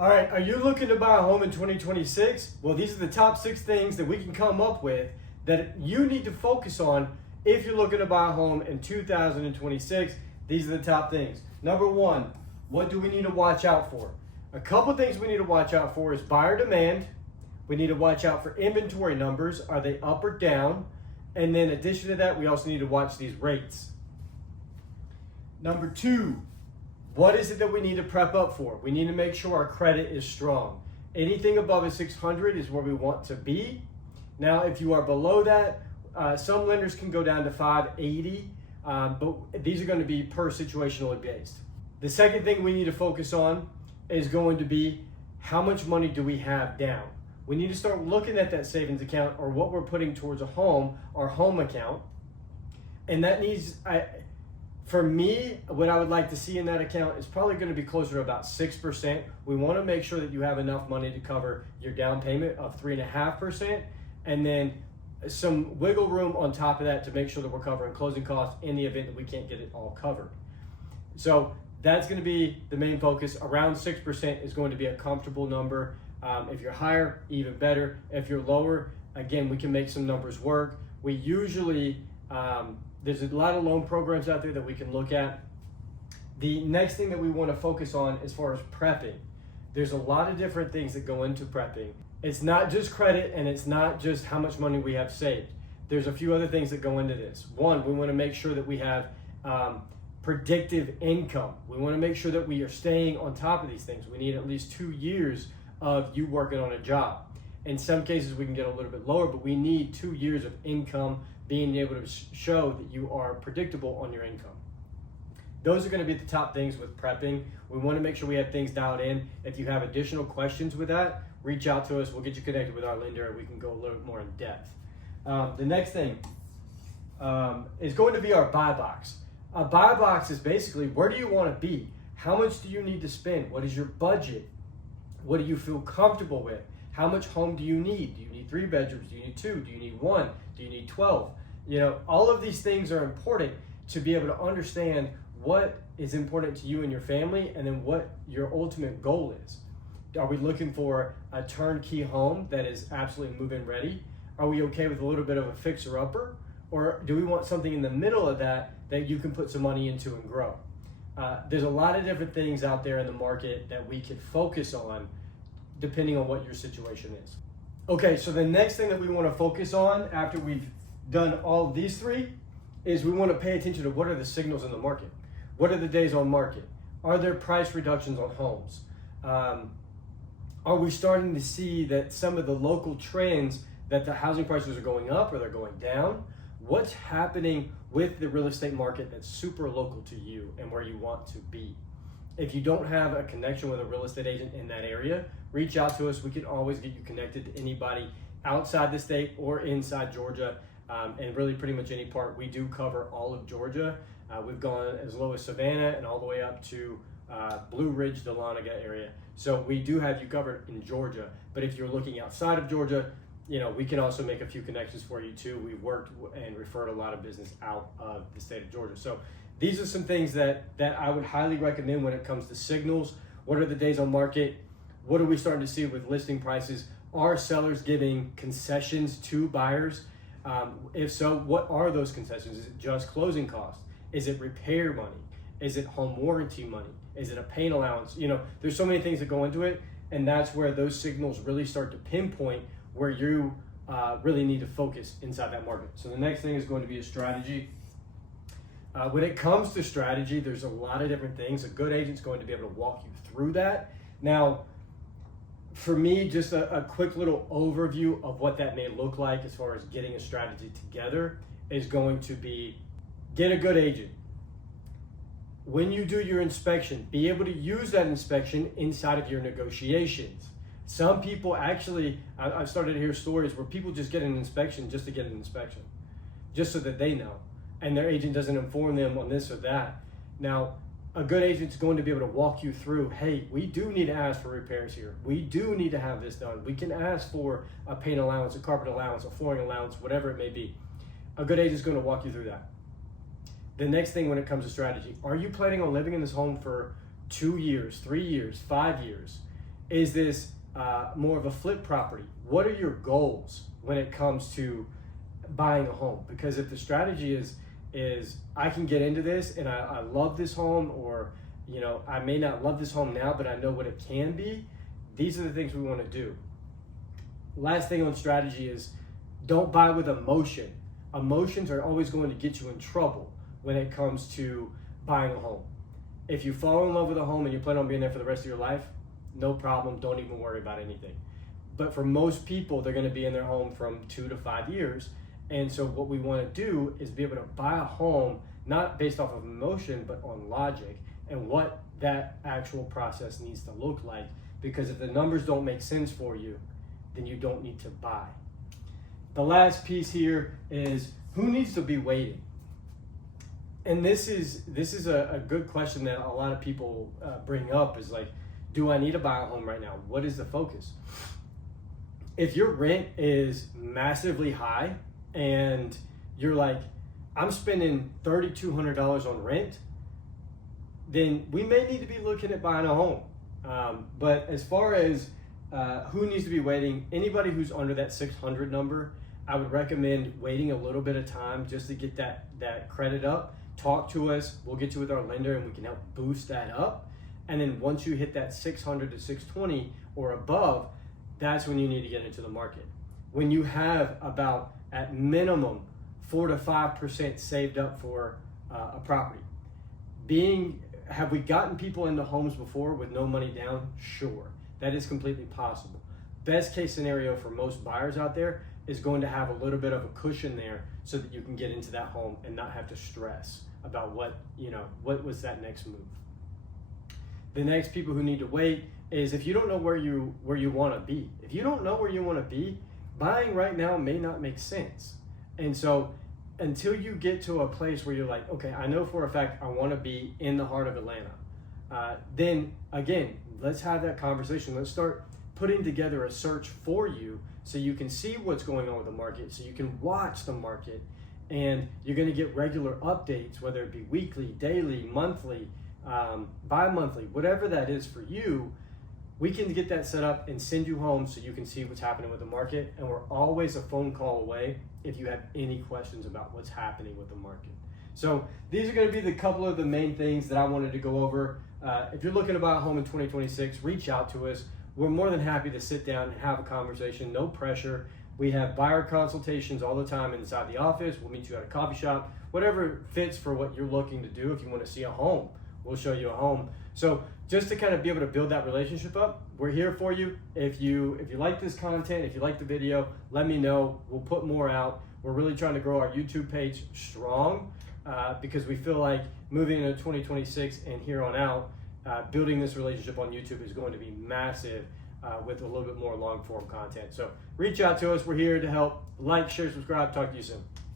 All right, are you looking to buy a home in 2026? Well, these are the top 6 things that we can come up with that you need to focus on if you're looking to buy a home in 2026. These are the top things. Number 1, what do we need to watch out for? A couple things we need to watch out for is buyer demand. We need to watch out for inventory numbers. Are they up or down? And then in addition to that, we also need to watch these rates. Number 2, what is it that we need to prep up for? We need to make sure our credit is strong. Anything above a 600 is where we want to be. Now, if you are below that, some lenders can go down to 580, but these are going to be per situationally based. The second thing we need to focus on is going to be how much money do we have down? We need to start looking at that savings account or what we're putting towards a home, our home account. And that needs, for me, what I would like to see in that account is probably going to be closer to about 6%. We want to make sure that you have enough money to cover your down payment of 3.5%, and then some wiggle room on top of that to make sure that we're covering closing costs in the event that we can't get it all covered. So that's going to be the main focus. Around 6% is going to be a comfortable number. If you're higher, even better. If you're lower, again, we can make some numbers work. We usually, there's a lot of loan programs out there that we can look at. The next thing that we want to focus on as far as prepping, there's a lot of different things that go into prepping. It's not just credit, and it's not just how much money we have saved. There's a few other things that go into this. One, we want to make sure that we have predictive income. We want to make sure that we are staying on top of these things. We need at least 2 years of you working on a job. In some cases, we can get a little bit lower, but we need 2 years of income, being able to show that you are predictable on your income. Those are going to be the top things with prepping. We want to make sure we have things dialed in. If you have additional questions with that, reach out to us. We'll get you connected with our lender and we can go a little bit more in depth. The next thing is going to be our buy box. A buy box is basically, where do you want to be? How much do you need to spend? What is your budget? What do you feel comfortable with? How much home do you need? Do you need 3 bedrooms? Do you need 2? Do you need 1? Do you need 12? All of these things are important to be able to understand what is important to you and your family, and then what your ultimate goal is. Are we looking for a turnkey home that is absolutely move-in ready? Are we okay with a little bit of a fixer-upper? Or do we want something in the middle of that you can put some money into and grow? There's a lot of different things out there in the market that we can focus on depending on what your situation is. Okay, so the next thing that we want to focus on after we've done all of these 3 is we want to pay attention to what are the signals in the market. What are the days on market? Are there price reductions on homes? Are we starting to see that some of the local trends that the housing prices are going up or they're going down? What's happening with the real estate market that's super local to you and where you want to be? If you don't have a connection with a real estate agent in that area, reach out to us. We can always get you connected to anybody outside the state or inside Georgia, and really pretty much any part. We do cover all of Georgia. We've gone as low as Savannah and all the way up to Blue Ridge, Dahlonega area. So we do have you covered in Georgia. But if you're looking outside of Georgia, we can also make a few connections for you too. We've worked and referred a lot of business out of the state of Georgia. So these are some things that I would highly recommend when it comes to signals. What are the days on market? What are we starting to see with listing prices? Are sellers giving concessions to buyers? If so, what are those concessions? Is it just closing costs? Is it repair money? Is it home warranty money? Is it a paint allowance? There's so many things that go into it, and that's where those signals really start to pinpoint where you really need to focus inside that market. So the next thing is going to be a strategy. When it comes to strategy, there's a lot of different things. A good agent's going to be able to walk you through that. Now, for me, just a quick little overview of what that may look like as far as getting a strategy together is going to be, get a good agent. When you do your inspection, be able to use that inspection inside of your negotiations. Some people actually, I've started to hear stories where people just get an inspection just to get an inspection, just so that they know, and their agent doesn't inform them on this or that. Now, a good agent's going to be able to walk you through, hey, we do need to ask for repairs here. We do need to have this done. We can ask for a paint allowance, a carpet allowance, a flooring allowance, whatever it may be. A good agent's going to walk you through that. The next thing when it comes to strategy, are you planning on living in this home for 2 years, 3 years, 5 years? Is this more of a flip property? What are your goals when it comes to buying a home? Because if the strategy is I can get into this and I love this home, or I may not love this home now, but I know what it can be, these are the things we want to do. Last thing on strategy is don't buy with emotion. Emotions are always going to get you in trouble when it comes to buying a home. If you fall in love with a home and you plan on being there for the rest of your life, no problem, don't even worry about anything. But for most people, they're going to be in their home from 2 to 5 years. And so what we want to do is be able to buy a home, not based off of emotion, but on logic and what that actual process needs to look like. Because if the numbers don't make sense for you, then you don't need to buy. The last piece here is who needs to be waiting? And this is a good question that a lot of people bring up, is like, do I need to buy a home right now? What is the focus? If your rent is massively high and you're like, I'm spending $3,200 on rent, then we may need to be looking at buying a home. But as far as who needs to be waiting, anybody who's under that 600 number, I would recommend waiting a little bit of time just to get that credit up. Talk to us, we'll get you with our lender and we can help boost that up. And then once you hit that 600 to 620 or above, that's when you need to get into the market. When you have about, at minimum, 4 to 5% saved up for a property. Have we gotten people into homes before with no money down? Sure, that is completely possible. Best case scenario for most buyers out there is going to have a little bit of a cushion there so that you can get into that home and not have to stress about what was that next move. The next people who need to wait is if you don't know where you want to be. If you don't know where you want to be, buying right now may not make sense. And so until you get to a place where you're like, okay, I know for a fact I want to be in the heart of Atlanta, then again, let's have that conversation. Let's start putting together a search for you so you can see what's going on with the market, so you can watch the market, and you're going to get regular updates, whether it be weekly, daily, monthly, bi-monthly, whatever that is for you. We can get that set up and send you home so you can see what's happening with the market. And we're always a phone call away if you have any questions about what's happening with the market. So these are going to be the couple of the main things that I wanted to go over. If you're looking to buy a home in 2026, reach out to us. We're more than happy to sit down and have a conversation, no pressure. We have buyer consultations all the time inside the office. We'll meet you at a coffee shop, whatever fits for what you're looking to do. If you want to see a home, we'll show you a home. So just to kind of be able to build that relationship up, we're here for you. If you like this content, if you like the video, let me know. We'll put more out. We're really trying to grow our YouTube page strong because we feel like moving into 2026 and here on out, building this relationship on YouTube is going to be massive with a little bit more long form content. So reach out to us. We're here to help. Like, share, subscribe. Talk to you soon.